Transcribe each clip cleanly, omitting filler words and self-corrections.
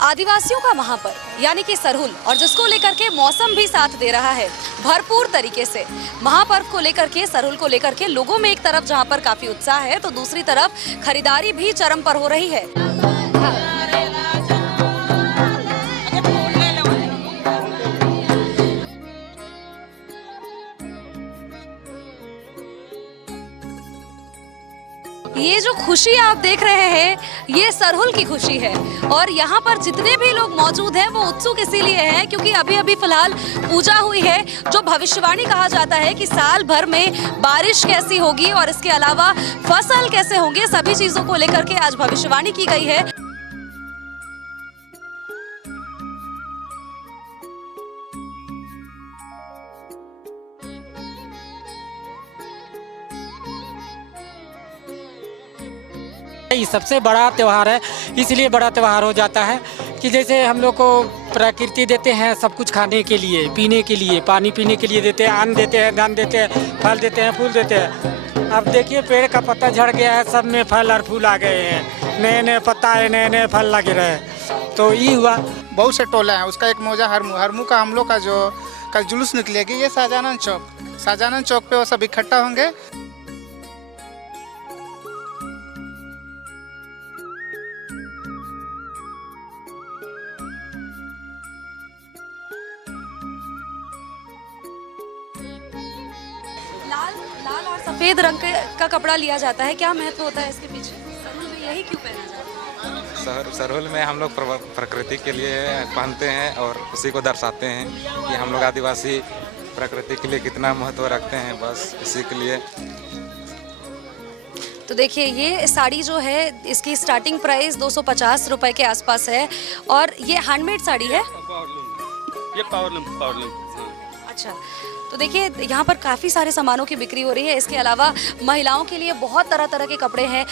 आदिवासियों का महापर्व यानी कि सरहुल और जिसको लेकर के मौसम भी साथ दे रहा है भरपूर तरीके से। महापर्व को लेकर के, सरहुल को लेकर के लोगों में एक तरफ जहां पर काफी उत्साह है तो दूसरी तरफ खरीदारी भी चरम पर हो रही है। ये जो खुशी आप देख रहे हैं ये सरहुल की खुशी है और यहाँ पर जितने भी लोग मौजूद हैं वो उत्सुक इसीलिए हैं क्योंकि अभी अभी फिलहाल पूजा हुई है। जो भविष्यवाणी कहा जाता है कि साल भर में बारिश कैसी होगी और इसके अलावा फसल कैसे होंगे, सभी चीजों को लेकर के आज भविष्यवाणी की गई है। ये सबसे बड़ा त्यौहार है, इसलिए बड़ा त्यौहार हो जाता है कि जैसे हम लोग को प्रकृति देते हैं सब कुछ खाने के लिए, पीने के लिए, पानी पीने के लिए देते हैं, अन्न देते हैं, धान देते हैं, फल देते हैं, फूल देते हैं। अब देखिए पेड़ का पत्ता झड़ गया है, सब में फल और फूल आ गए हैं, नए नए पत्ता है, नए नए फल लगे रहे। तो ये हुआ। बहुत से टोला है, उसका एक मौजा हरमू का हम लोग का जो कल जुलूस निकलेगी ये शाहजानंद चौक पे वो सब इकट्ठा होंगे। लाल और सफेद रंग का कपड़ा लिया जाता है, क्या महत्व होता है इसके पीछे? सरहुल में यही क्यों पहना जाता है? सरहुल में हम लोग प्रकृति के लिए पहनते हैं और उसी को दर्शाते हैं कि हम लोग आदिवासी प्रकृति के लिए कितना महत्व रखते हैं, बस इसी के लिए। तो देखिए ये साड़ी जो है इसकी स्टार्टिंग प्राइस 250 रुपए के आसपास है और ये हैंडमेड साड़ी है। ये पावरलूम। अच्छा, तो देखिए यहाँ पर काफ़ी सारे सामानों की बिक्री हो रही है। इसके अलावा महिलाओं के लिए बहुत तरह तरह के कपड़े हैं।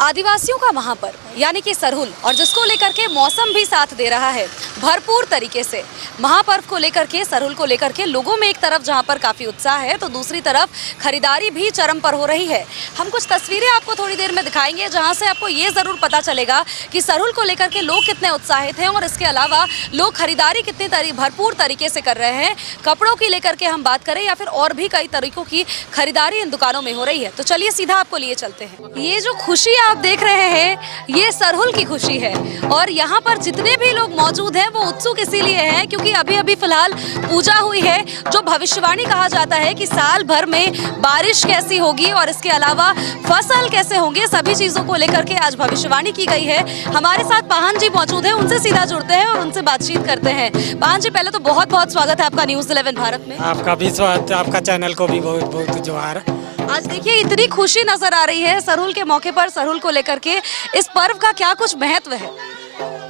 आदिवासियों का महापर्व यानी कि सरहुल और जिसको लेकर के मौसम भी साथ दे रहा है भरपूर तरीके से। महापर्व को लेकर के, सरहुल को लेकर के लोगों में एक तरफ जहां पर काफी उत्साह है तो दूसरी तरफ खरीदारी भी चरम पर हो रही है। हम कुछ तस्वीरें आपको थोड़ी देर में दिखाएंगे जहां से आपको ये जरूर पता चलेगा कि सरहुल को लेकर के लोग कितने उत्साहित हैं और इसके अलावा लोग खरीदारी कितनी भरपूर तरीके से कर रहे हैं। कपड़ों की लेकर के हम बात करें या फिर और भी कई तरीकों की खरीदारी इन दुकानों में हो रही है। तो चलिए सीधा आपको लिए चलते हैं। ये जो खुशी आप देख रहे हैं ये सरहुल की खुशी है और यहाँ पर जितने भी लोग मौजूद हैं वो उत्सुक इसीलिए हैं क्योंकि अभी अभी फिलहाल पूजा हुई है। जो भविष्यवाणी कहा जाता है कि साल भर में बारिश कैसी होगी और इसके अलावा फसल कैसे होंगे, सभी चीजों को लेकर के आज भविष्यवाणी की गई है। हमारे साथ पाहन जी मौजूद हैं, उनसे सीधा जुड़ते हैं और उनसे बातचीत करते हैं। पाहन जी, पहले तो बहुत बहुत स्वागत है आपका न्यूज़ 11 भारत में। आपका भी स्वागत, आपका चैनल को भी बहुत बहुत जोहार। आज देखिए इतनी खुशी नजर आ रही है सरहुल के मौके पर, सरहुल को लेकर के। इस पर्व का क्या कुछ महत्व है?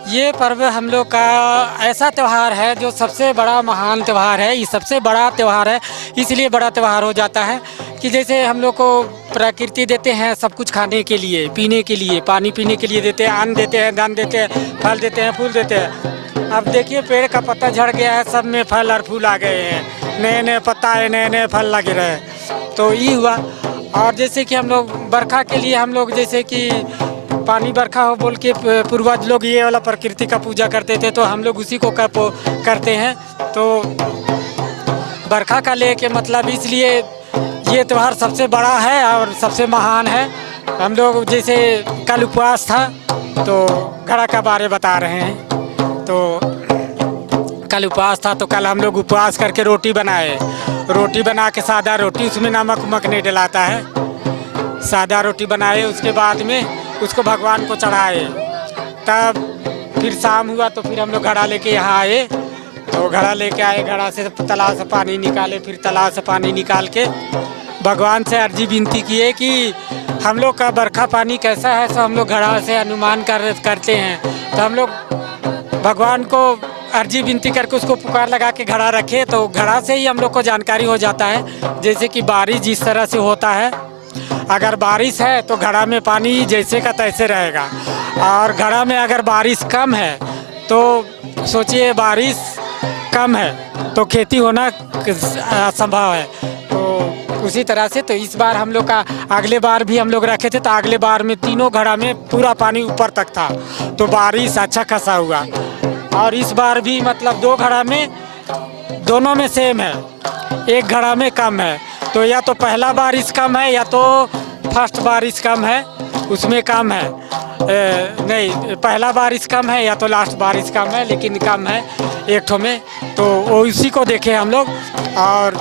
ये पर्व हम लोग का ऐसा त्यौहार है जो सबसे बड़ा महान त्यौहार है। ये सबसे बड़ा त्यौहार है, इसलिए बड़ा त्यौहार हो जाता है कि जैसे हम लोग को प्रकृति देते हैं सब कुछ खाने के लिए, पीने के लिए, पानी पीने के लिए देते हैं, अन्न देते हैं, धान देते हैं, फल देते हैं, फूल देते हैं। अब देखिए पेड़ का पत्ता झड़ गया है, सब में फल और फूल आ गए हैं, नए नए पत्ता है, नए नए फल लगे रहे। तो ये हुआ। और जैसे कि हम लोग बरखा के लिए हम लोग जैसे कि पानी बरखा हो बोल के पूर्वज लोग ये वाला प्रकृति का पूजा करते थे तो हम लोग उसी को करते हैं। तो बरखा का ले के मतलब इसलिए ये त्यौहार सबसे बड़ा है और सबसे महान है। हम लोग जैसे कल उपवास था तो घड़ा का बारे बता रहे हैं। तो कल उपवास था तो कल हम लोग उपवास करके रोटी बनाए, रोटी बना के सादा रोटी, उसमें नमक उमक नहीं डलाता है, सादा रोटी बनाए। उसके बाद में उसको भगवान को चढ़ाए। तब फिर शाम हुआ तो फिर हम लोग घड़ा लेके यहाँ आए। तो घड़ा लेके आए, घड़ा से तालाब से पानी निकाले, फिर तालाब से पानी निकाल के भगवान से अर्जी विनती किए कि हम लोग का बरखा पानी कैसा है। तो हम लोग घड़ा से अनुमान करते हैं। तो हम लोग भगवान को अर्जी विनती करके उसको पुकार लगा के घड़ा रखे तो घड़ा से ही हम लोग को जानकारी हो जाता है। जैसे कि बारिश जिस तरह से होता है, अगर बारिश है तो घड़ा में पानी जैसे का तैसे रहेगा और घड़ा में अगर बारिश कम है तो सोचिए बारिश कम है तो खेती होना असंभव है। तो उसी तरह से तो इस बार हम लोग का, अगले बार भी हम लोग रखे थे तो अगले बार में तीनों घड़ा में पूरा पानी ऊपर तक था, तो बारिश अच्छा खासा हुआ। और इस बार भी मतलब 2 घड़ा में दोनों में सेम है, 1 घड़ा में कम है। तो या तो पहला बारिश कम है या तो फर्स्ट बारिश कम है, उसमें कम है। नहीं, पहला बारिश कम है या तो लास्ट बारिश कम है, लेकिन कम है एक ठो में। तो वो इसी को देखे हम लोग। और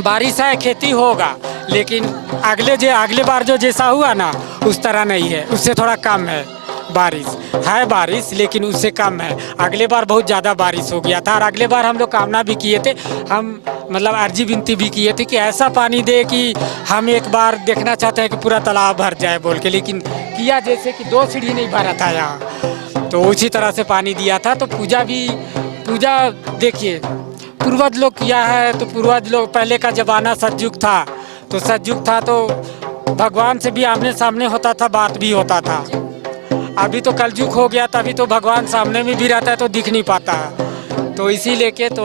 बारिश है, खेती होगा, लेकिन अगले बार जो जैसा हुआ ना उस तरह नहीं है, उससे थोड़ा कम है बारिश। है बारिश लेकिन उससे कम है। अगले बार बहुत ज़्यादा बारिश हो गया था, और अगले बार हम लोग कामना भी किए थे, हम मतलब अर्जी विनती भी किए थे कि ऐसा पानी दे कि हम एक बार देखना चाहते हैं कि पूरा तालाब भर जाए बोल के। लेकिन किया जैसे कि 2 सीढ़ी नहीं भरा था यहाँ, तो उसी तरह से पानी दिया था। तो पूजा देखिए पूर्वज लोग किया है, तो पूर्वज लोग पहले का ज़माना सतयुग था, तो सतयुग था तो भगवान से भी आमने सामने होता था, बात भी होता था। अभी तो कलयुग हो गया, तभी तो भगवान सामने में भी रहता है तो दिख नहीं पाता है। तो इसी लेके तो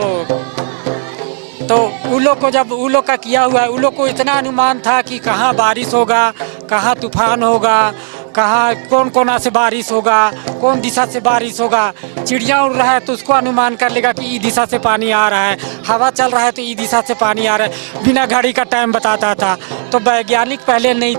उन लोग को, जब उन लोग का किया हुआ है, उन लोग को इतना अनुमान था कि कहाँ बारिश होगा, कहाँ तूफान होगा, कहाँ कौन कोना से बारिश होगा, कौन दिशा से बारिश होगा। चिड़िया उड़ रहा है तो उसको अनुमान कर लेगा कि ई दिशा से पानी आ रहा है, हवा चल रहा है तो ई दिशा से पानी आ रहा है, बिना घड़ी का टाइम बताता था। तो वैज्ञानिक पहले नहीं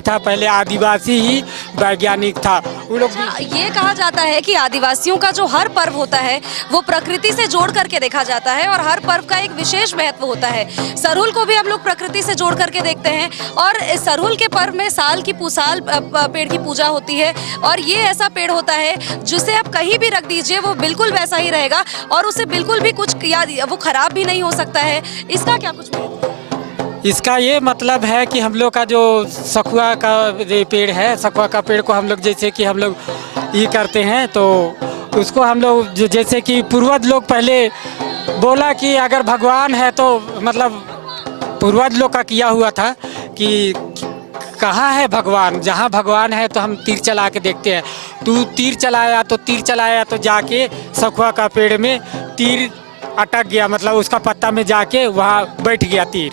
था, पहले आदिवासी ही वैज्ञानिक था। वो लोग ये कहा जाता है कि आदिवासियों का जो हर पर्व होता है वो प्रकृति से जोड़ करके देखा जाता है, और हर पर्व का एक विशेष महत्व होता है। सरहुल को भी हम लोग प्रकृति से जोड़ करके देखते हैं, और सरहुल के पर्व में साल पेड़ की पूजा होती है। और ये ऐसा पेड़ होता है जिसे आप कहीं भी रख दीजिए वो बिल्कुल वैसा ही रहेगा, और उसे बिल्कुल भी कुछ वो खराब भी नहीं हो सकता है। इसका क्या कुछ महत्व है? इसका ये मतलब है कि हम लोग का जो सखुआ का पेड़ है, सखुआ का पेड़ को हम लोग जैसे कि हम लोग ये करते हैं, तो उसको हम लोग जैसे कि पूर्वज लोग पहले बोला कि अगर भगवान है तो मतलब पूर्वज लोग का किया हुआ था कि कहाँ है भगवान, जहाँ भगवान है तो हम तीर चला के देखते हैं। तू तीर चलाया तो जाके सखुआ का पेड़ में तीर अटक गया, मतलब उसका पत्ता में जाके वहाँ बैठ गया तीर।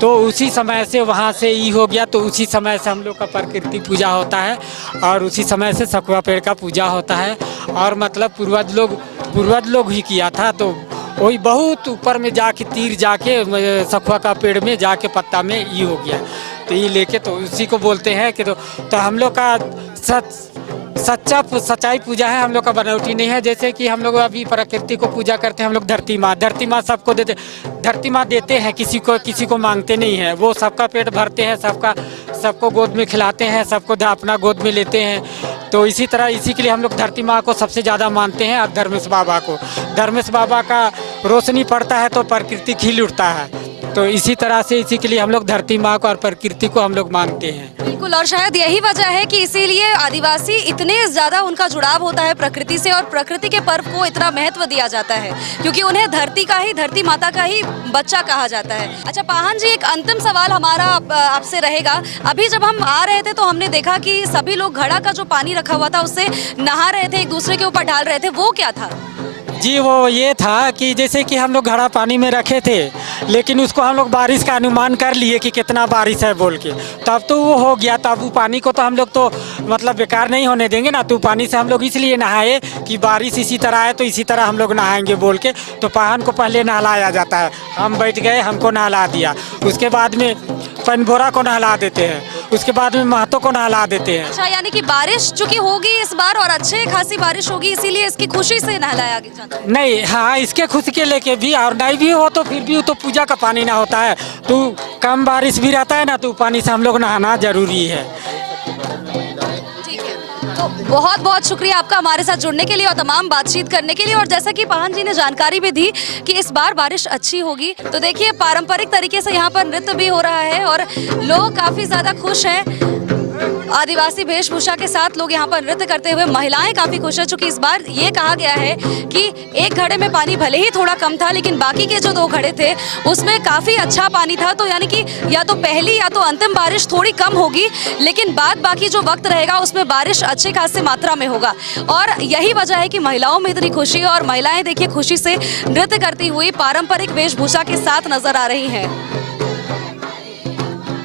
तो उसी समय से वहाँ से ई हो गया, तो उसी समय से हम लोग का प्रकृति पूजा होता है, और उसी समय से सखुआ पेड़ का पूजा होता है। और मतलब पूर्वज लोग ही किया था, तो वही बहुत ऊपर में जाके तीर जाके सखुआ का पेड़ में जाके पत्ता में ई हो गया। तो ये लेके तो उसी को बोलते हैं कि तो हम लोग का सच्चाई पूजा है, हम लोग का बनौटी नहीं है। जैसे कि हम लोग अभी प्रकृति को पूजा करते हैं, हम लोग धरती माँ सबको देते, धरती माँ देते हैं, किसी को मांगते नहीं है। वो सबका पेट भरते हैं, सबको गोद में खिलाते हैं, सबको अपना गोद में लेते हैं। तो इसी तरह इसी के लिए हम लोग धरती माँ को सबसे ज़्यादा मानते हैं, और धर्मेश बाबा को। धर्मेश बाबा का रोशनी पड़ता है तो प्रकृति खिल उठता है। तो इसी तरह से इसी के लिए हम लोग धरती माँ को और प्रकृति को हम लोग मानते हैं। बिल्कुल, और शायद यही वजह है कि इसीलिए आदिवासी इतने ज़्यादा उनका जुड़ाव होता है प्रकृति से, और प्रकृति के पर्व को इतना महत्व दिया जाता है, क्योंकि उन्हें धरती माता का ही बच्चा कहा जाता है। अच्छा पाहन जी, एक अंतिम सवाल हमारा आपसे रहेगा। अभी जब हम आ रहे थे तो हमने देखा कि सभी लोग घड़ा का जो पानी रखा हुआ था उससे नहा रहे थे, एक दूसरे के ऊपर डाल रहे थे, वो क्या था? जी वो ये था कि जैसे कि हम लोग घड़ा पानी में रखे थे, लेकिन उसको हम लोग बारिश का अनुमान कर लिए कि कितना बारिश है बोल के, तब तो वो हो गया। तब वो पानी को तो हम लोग तो मतलब बेकार नहीं होने देंगे ना, तो पानी से हम लोग इसलिए नहाए कि बारिश इसी तरह है तो इसी तरह हम लोग नहाएंगे बोल के। तो पाहन को पहले नहलाया जाता है, हम बैठ गए, हमको नहला दिया, उसके बाद में पनभोरा को नहला देते हैं, उसके बाद में महतो को नहला देते हैं। अच्छा, यानी कि बारिश चूंकि होगी इस बार और अच्छे खासी बारिश होगी, इसीलिए इसकी खुशी से नहलाया जाता है। नहीं, हाँ, इसके खुशी के लेके भी, और नहीं भी हो तो फिर भी तो पूजा का पानी ना होता है, तो कम बारिश भी रहता है ना, तो पानी से हम लोग नहाना जरूरी है। ठीक है, तो बहुत बहुत शुक्रिया आपका हमारे साथ जुड़ने के लिए और तमाम बातचीत करने के लिए। और जैसा कि पाहन जी ने जानकारी भी दी कि इस बार बारिश अच्छी होगी, तो देखिए पारंपरिक तरीके से यहाँ पर नृत्य भी हो रहा है और लोग काफ़ी ज़्यादा खुश हैं। आदिवासी वेशभूषा के साथ लोग यहाँ पर नृत्य करते हुए, महिलाएं काफी खुश है चूंकि इस बार ये कहा गया है कि एक घड़े में पानी भले ही थोड़ा कम था लेकिन बाकी के जो 2 घड़े थे उसमें काफी अच्छा पानी था। तो यानी कि या तो पहली या तो अंतिम बारिश थोड़ी कम होगी लेकिन बाद बाकी जो वक्त रहेगा उसमें बारिश अच्छे खासे मात्रा में होगा और यही वजह है कि महिलाओं में इतनी खुशी है और महिलाएं देखिए खुशी से नृत्य करती हुई पारंपरिक वेशभूषा के साथ नजर आ रही हैं।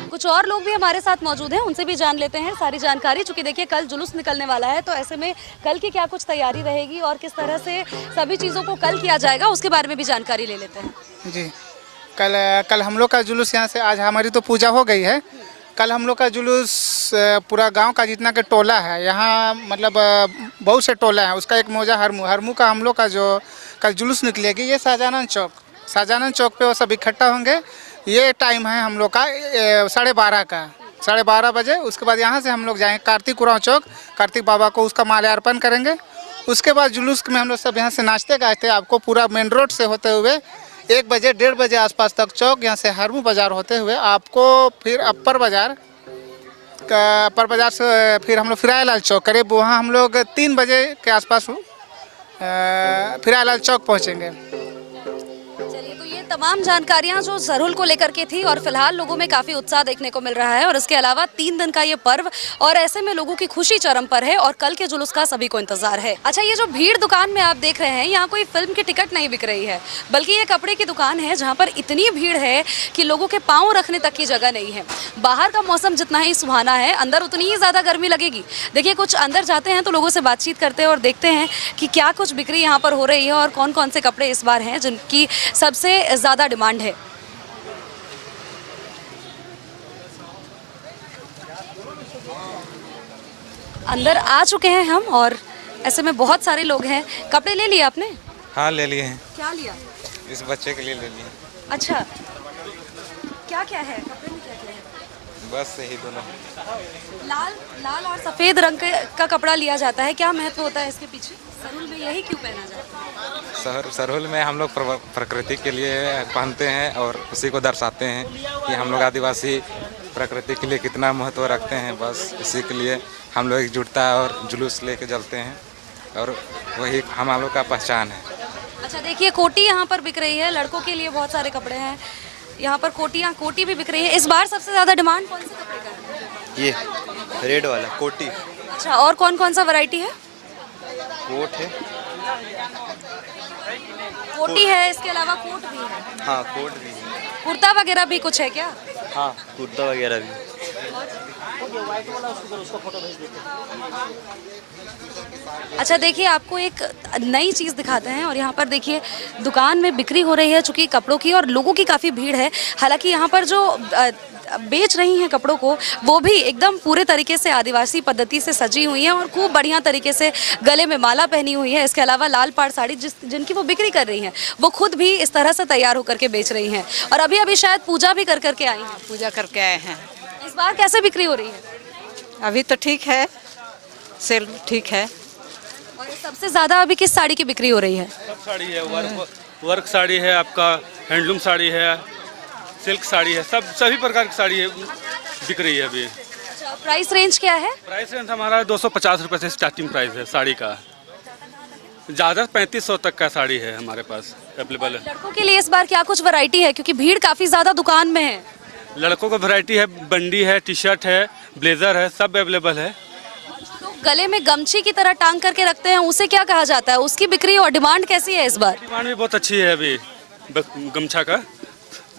कुछ और लोग भी हमारे साथ मौजूद हैं, उनसे भी जान लेते हैं सारी जानकारी। चूंकि देखिए कल जुलूस निकलने वाला है तो ऐसे में कल की क्या कुछ तैयारी रहेगी और किस तरह से सभी चीज़ों को कल किया जाएगा उसके बारे में भी जानकारी ले लेते हैं। जी, कल हम लोग का जुलूस यहाँ से, आज हमारी तो पूजा हो गई है, कल हम लोग का जुलूस पूरा गांव का जितना के टोला है, यहाँ मतलब बहुत से टोला है, उसका एक मौजा हरमू का हम लोग का जो कल जुलूस निकलेगी ये शाहजानंद चौक पे वो सब इकट्ठा होंगे। ये टाइम है हम लोग का 12:30 बजे। उसके बाद यहाँ से हम लोग जाएंगे कार्तिक उरांव चौक, कार्तिक बाबा को उसका माल्यार्पण करेंगे। उसके बाद जुलूस में हम लोग सब यहाँ से नाचते गाते आपको पूरा मेन रोड से होते हुए 1 बजे 1:30 बजे आसपास तक चौक, यहाँ से हरमू बाज़ार होते हुए आपको फिर अपर बाज़ार से फिर हम लोग फिरायलाल चौक करीब वहाँ हम लोग 3 बजे के आसपास फिरायलाल चौक पहुँचेंगे। चलिए, तो ये तमाम जानकारियां जो सरहुल को लेकर के थी और फिलहाल लोगों में काफी उत्साह देखने को मिल रहा है और इसके अलावा 3 दिन का ये पर्व और ऐसे में लोगों की खुशी चरम पर है और कल के जुलूस का सभी को इंतजार है। अच्छा, ये जो भीड़ दुकान में आप देख रहे हैं यहाँ कोई फिल्म की टिकट नहीं बिक रही है बल्कि ये कपड़े की दुकान है जहाँ पर इतनी भीड़ है कि लोगों के पाँव रखने तक की जगह नहीं है। बाहर का मौसम जितना ही सुहाना है अंदर उतनी ही ज्यादा गर्मी लगेगी। देखिए कुछ अंदर जाते हैं तो लोगों से बातचीत करते हैं और देखते हैं कि क्या कुछ बिक्री यहाँ पर हो रही है और कौन कौन से कपड़े इस बार हैं जिनकी सबसे ज्यादा डिमांड है। अंदर आ चुके हैं हम और ऐसे में बहुत सारे लोग हैं। कपड़े ले लिए आपने? हाँ, ले लिए हैं। क्या लिया? इस बच्चे के लिए ले लिए। अच्छा, क्या क्या है कपड़े में, क्या क्या है? बस यही दोनों। लाल और सफेद रंग का कपड़ा लिया जाता है, क्या महत्व होता है इसके पीछे? सरहुल में यही क्यों पहना जाता है? सरहुल में हम लोग प्रकृति के लिए पहनते हैं और उसी को दर्शाते हैं कि हम लोग आदिवासी प्रकृति के लिए कितना महत्व रखते हैं। बस इसी के लिए हम लोग एकजुटता और जुलूस लेके चलते हैं और वही हम लोग का पहचान है। अच्छा, देखिए कोटी यहाँ पर बिक रही है, लड़कों के लिए बहुत सारे कपड़े हैं यहाँ पर। कोटी भी बिक रही है। इस बार सबसे ज़्यादा डिमांड कौन से कपड़े का है? ये रेड वाला कोटी। अच्छा, और कौन कौन सा वैरायटी है? कोट है, कोटी है, इसके अलावा कोट भी है। हाँ कोट भी है। कुर्ता वगैरह भी कुछ है क्या? हाँ कुर्ता वगैरह भी। अच्छा, देखिए आपको एक नई चीज़ दिखाते हैं और यहाँ पर देखिए दुकान में बिक्री हो रही है चूँकि कपड़ों की और लोगों की काफ़ी भीड़ है। हालांकि यहाँ पर जो बेच रही हैं कपड़ों को वो भी एकदम पूरे तरीके से आदिवासी पद्धति से सजी हुई हैं और खूब बढ़िया तरीके से गले में माला पहनी हुई है। इसके अलावा लाल पाड़ साड़ी जिनकी वो बिक्री कर रही हैं वो खुद भी इस तरह से तैयार होकर के बेच रही हैं और अभी अभी शायद पूजा भी कर करके आई हैं। पूजा करके आए हैं। इस बार कैसे बिक्री हो रही है? अभी तो ठीक है, सेल ठीक है। और सबसे ज़्यादा अभी किस साड़ी की बिक्री हो रही है? सब साड़ी है, वर्क साड़ी है, आपका हैंडलूम साड़ी है, सिल्क साड़ी है, सभी प्रकार की साड़ी है बिक रही है अभी। अच्छा, प्राइस रेंज क्या है? प्राइस रेंज हमारा 250 रुपये से स्टार्टिंग प्राइस है साड़ी का। ज़्यादा 3500 तक का साड़ी है हमारे पास अवेलेबल है। लड़कों के लिए इस बार क्या कुछ वैरायटी है क्योंकि भीड़ काफ़ी ज़्यादा दुकान में है? लड़कों का वैरायटी है, बंडी है, टी शर्ट है, ब्लेजर है, सब अवेलेबल है। तो गले में गमछी की तरह टांग करके रखते हैं उसे क्या कहा जाता है? उसकी बिक्री और डिमांड कैसी है इस बार? डिमांड भी बहुत अच्छी है अभी गमछा का।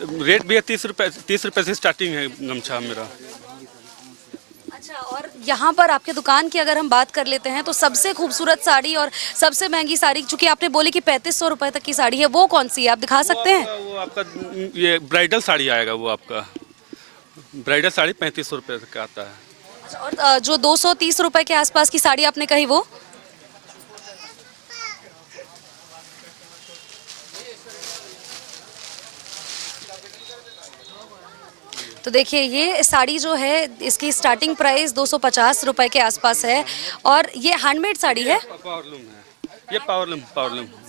रेट भी है 30 रुपये से स्टार्टिंग है गमछा मेरा। अच्छा, और यहाँ पर आपके दुकान की अगर हम बात कर लेते हैं तो सबसे खूबसूरत साड़ी और सबसे महंगी साड़ी, चूंकि आपने बोली कि 3500 रुपये तक की साड़ी है, वो कौन सी है आप दिखा सकते हैं? वो आपका ये ब्राइडल साड़ी आएगा, वो आपका ब्राइडल साड़ी 3500 रुपये का आता है। अच्छा, और जो 230 रुपये के आसपास की साड़ी आपने कही वो? तो देखिए ये साड़ी जो है इसकी स्टार्टिंग प्राइस 250 रुपये के आसपास है और ये हैंडमेड साड़ी है। पावरलूम है ये, पावरलूम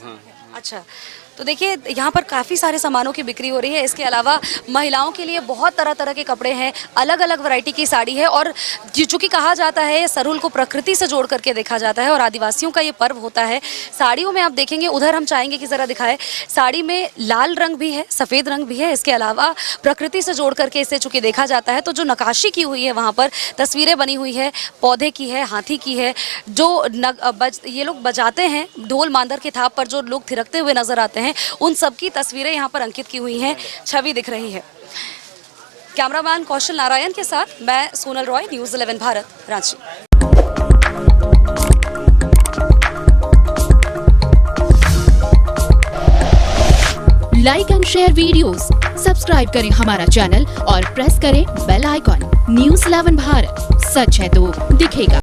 हाँ। अच्छा, तो देखिए यहाँ पर काफ़ी सारे सामानों की बिक्री हो रही है। इसके अलावा महिलाओं के लिए बहुत तरह तरह के कपड़े हैं, अलग अलग वैरायटी की साड़ी है। और चूँकि कहा जाता है सरहुल को प्रकृति से जोड़ करके देखा जाता है और आदिवासियों का ये पर्व होता है। साड़ियों में आप देखेंगे, उधर हम चाहेंगे कि ज़रा दिखाएं, साड़ी में लाल रंग भी है, सफ़ेद रंग भी है। इसके अलावा प्रकृति से जोड़ करके इसे चूँकि देखा जाता है तो जो नक्काशी की हुई है वहाँ पर तस्वीरें बनी हुई है, पौधे की है, हाथी की है। जो ये लोग बजाते हैं ढोल मांदर के थाप पर, जो लोग थिरकते हुए नजर आते हैं, उन सब की तस्वीरें यहाँ पर अंकित की हुई हैं, छवि दिख रही है। कैमरामैन कौशल नारायण के साथ मैं Sonal Roy, news 11 Bharat, Ranchi. Like and share videos, subscribe करें हमारा चैनल और प्रेस करें बेल आइकॉन। न्यूज़ 11 भारत, सच है तो दिखेगा।